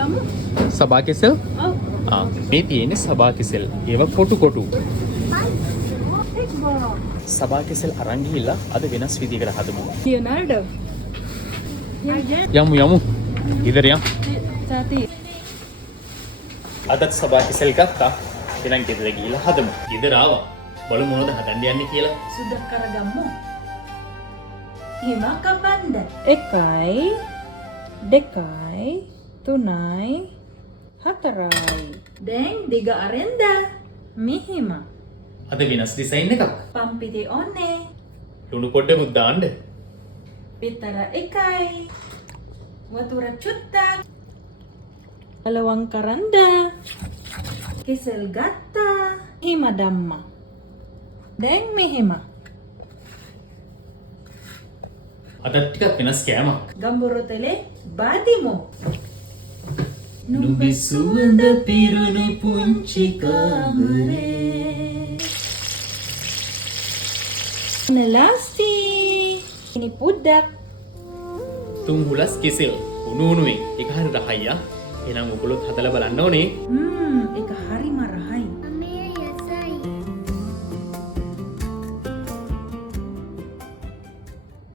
ගමු. සබා කෙසෙල්? ඔව්. මේ තියෙන්නේ සබා කෙසෙල්. ඒව කොටු කොටු. Big ball. සබා කෙසෙල් අරන් ගිහිල්ලා අද වෙනස් විදියකට හදමු. Leonardo. යමු යමු. ඉදර යම්. Tati. අදත් සබා කෙසෙල් ගත්තා. එහෙනම් ගෙදර ගිහිල්ලා හදමු. ගෙදර ආවා. බලමු මොනවද හදන්න යන්නේ කියලා. Sudah karagamu. Hima ka banda? Ekay, dekay, tunay, hataray. Deng, diga arenda. Mihima. අද වෙනස් ඩිසයින් එකක්. Pampiti one. ලුණු පොඩ්ඩකුත් දාන්න. Pitara ekay. Watura chutta. Alawang karanda. Kisel gatta. Hima damma. Deng mihima. අදත් ටිකක් වෙනස් කෑමක්. Gamburo tele badimo. නුඹේ සුවඳ පිරුණු පුංචි කාමරේ. Nelasti. Ini pudak. තුන් හුලස් කෙසෙල් උණු උණුවෙන් එක හරි රහයියා. එහෙනම් ඔයගොල්ලොත් හදලා බලන්න ඕනේ. Eka hari marahay.